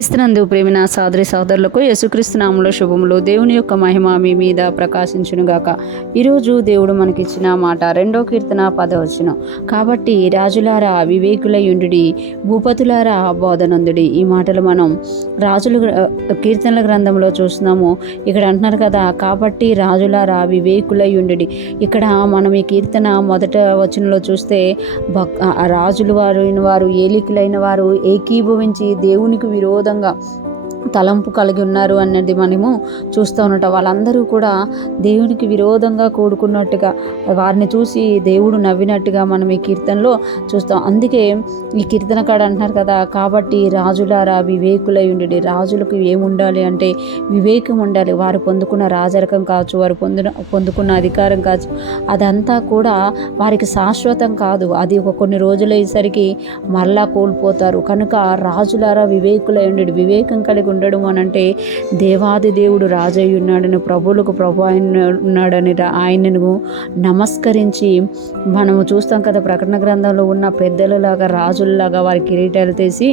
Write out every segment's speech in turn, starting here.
క్రీస్తునందు ప్రేమిన సోదరి సోదరులకు యేసుక్రీస్తు నామములో శుభములు. దేవుని యొక్క మహిమ మీ మీద ప్రకాశించునుగాక. ఈరోజు దేవుడు మనకిచ్చిన మాట 2వ కీర్తన 10వ వచనం. కాబట్టి రాజులారా వివేకులయుండుడి, భూపతులారా బోధనందుడి. ఈ మాటలు మనం రాజుల కీర్తనల గ్రంథంలో చూస్తున్నాము. ఇక్కడ అంటున్నారు కదా, కాబట్టి రాజులారా వివేకులయుండుడి. ఇక్కడ మనం ఈ కీర్తన మొదట వచనంలో చూస్తే రాజులు వారు ఏలికులైన వారు ఏకీభవించి దేవునికి విరోధంగా తలంపు కలిగి ఉన్నారు అన్నది మనము చూస్తూ ఉన్నట్టు. వాళ్ళందరూ కూడా దేవునికి విరోధంగా కూడుకున్నట్టుగా, వారిని చూసి దేవుడు నవ్వినట్టుగా మనం ఈ కీర్తనలో చూస్తాం. అందుకే ఈ కీర్తనకాడు అంటున్నారు కదా, కాబట్టి రాజులారా వివేకులయుండుడి. రాజులకు ఏముండాలి అంటే వివేకం ఉండాలి. వారు పొందుకున్న రాజరికం కావచ్చు, వారు పొందుకున్న అధికారం కావచ్చు, అదంతా కూడా వారికి శాశ్వతం కాదు. అది కొన్ని రోజులయ్యేసరికి మరలా కోల్పోతారు. కనుక రాజులారా వివేకులయుండుడి. వివేకం కలిగి ఉండడం అనంటే దేవాది దేవుడు రాజయ్య ఉన్నాడని, ప్రభువులకు ప్రభు ఆయన ఉన్నాడని ఆయనను నమస్కరించి మనము చూస్తాం కదా. ప్రకటన గ్రంథంలో ఉన్న పెద్దలలాగా రాజుల్లాగా వారి కిరీటాలు తీసి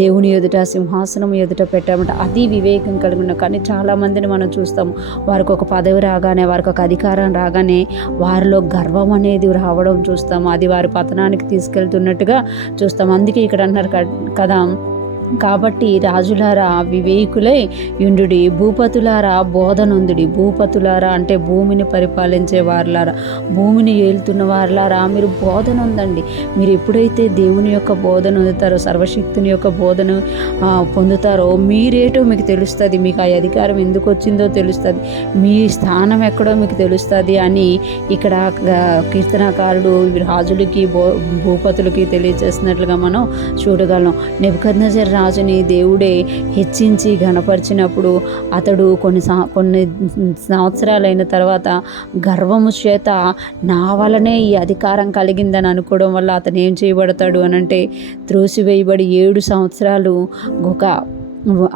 దేవుని ఎదుట సింహాసనం ఎదుట పెట్టామంట. అది వివేకం కలిగి ఉన్న. కానీ చాలామందిని మనం చూస్తాము, వారికి ఒక పదవి రాగానే, వారికి ఒక అధికారం రాగానే వారిలో గర్వం అనేది రావడం చూస్తాము. అది వారి పతనానికి తీసుకెళ్తున్నట్టుగా చూస్తాం. అందుకే ఇక్కడ అంటున్నారు కదా, కాబట్టి రాజులారా వివేకులై యుండుడి, భూపతులారా బోధనొందుడి. భూపతులారా అంటే భూమిని పరిపాలించే వారులారా, భూమిని ఏలుతున్న వారులారా మీరు బోధనొందండి. మీరు ఎప్పుడైతే దేవుని యొక్క బోధన పొందుతారో, సర్వశక్తుని యొక్క బోధన పొందుతారో మీరేటో మీకు తెలుస్తుంది. మీకు ఆ అధికారం ఎందుకు వచ్చిందో తెలుస్తుంది, మీ స్థానం ఎక్కడో మీకు తెలుస్తుంది అని ఇక్కడ కీర్తనకారుడు రాజులకి భూపతులకి తెలియజేసినట్లుగా మనం చూడగలం. నెబుకద్నెజర్ రాజుని దేవుడే హెచ్చించి ఘనపరిచినప్పుడు అతడు కొన్ని సంవత్సరాలైన తర్వాత గర్వము చేత నా వలనే ఈ అధికారం కలిగిందని అనుకోవడం వల్ల అతను ఏం చేయబడతాడు అనంటే త్రోసివేయబడి 7 సంవత్సరాలు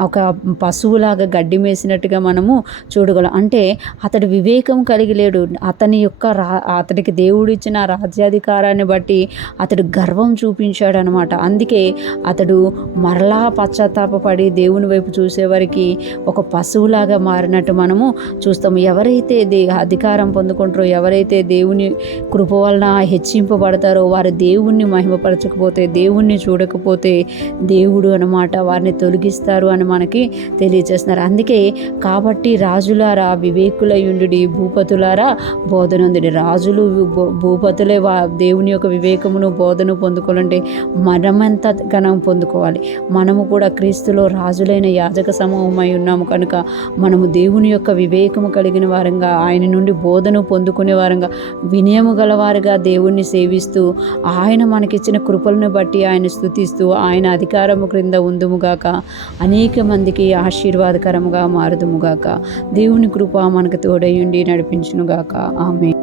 ఒక పశువులాగా గడ్డి మేసినట్టుగా మనము చూడగలం. అంటే అతడు వివేకం కలిగి లేడు. అతడికి దేవుడు ఇచ్చిన రాజ్యాధికారాన్ని బట్టి అతడు గర్వం చూపించాడు అనమాట. అందుకే అతడు మరలా పశ్చాత్తాపడి దేవుని వైపు చూసేవారికి ఒక పశువులాగా మారినట్టు మనము చూస్తాము. ఎవరైతే అధికారం పొందుకుంటారో, ఎవరైతే దేవుని కృప వలన హెచ్చింపబడతారో వారు దేవుణ్ణి మహిమపరచకపోతే, దేవుణ్ణి చూడకపోతే దేవుడు అనమాట వారిని తొలగిస్తారు అని మనకి తెలియజేస్తున్నారు. అందుకే కాబట్టి రాజులారా వివేకులయుండుడి, భూపతులారా బోధనొందుడి. రాజులు భూపతులే దేవుని యొక్క వివేకమును బోధను పొందుకోవాలంటే మనమెంత ఘనం పొందుకోవాలి. మనము కూడా క్రీస్తులో రాజులైన యాజక సమూహమై ఉన్నాము కనుక మనము దేవుని యొక్క వివేకము కలిగిన వారంగా, ఆయన నుండి బోధను పొందుకునే వారంగా, వినయము గలవారుగా దేవుణ్ణి సేవిస్తూ ఆయన మనకిచ్చిన కృపలను బట్టి ఆయన స్తుతిస్తూ ఆయన అధికారము క్రింద ఉందుముగాక, అనేక మందికి ఆశీర్వాదకరముగా మారుదుముగాక. దేవుని కృప మనకు తోడయుండి నడిపించునుగాక. ఆమేన్.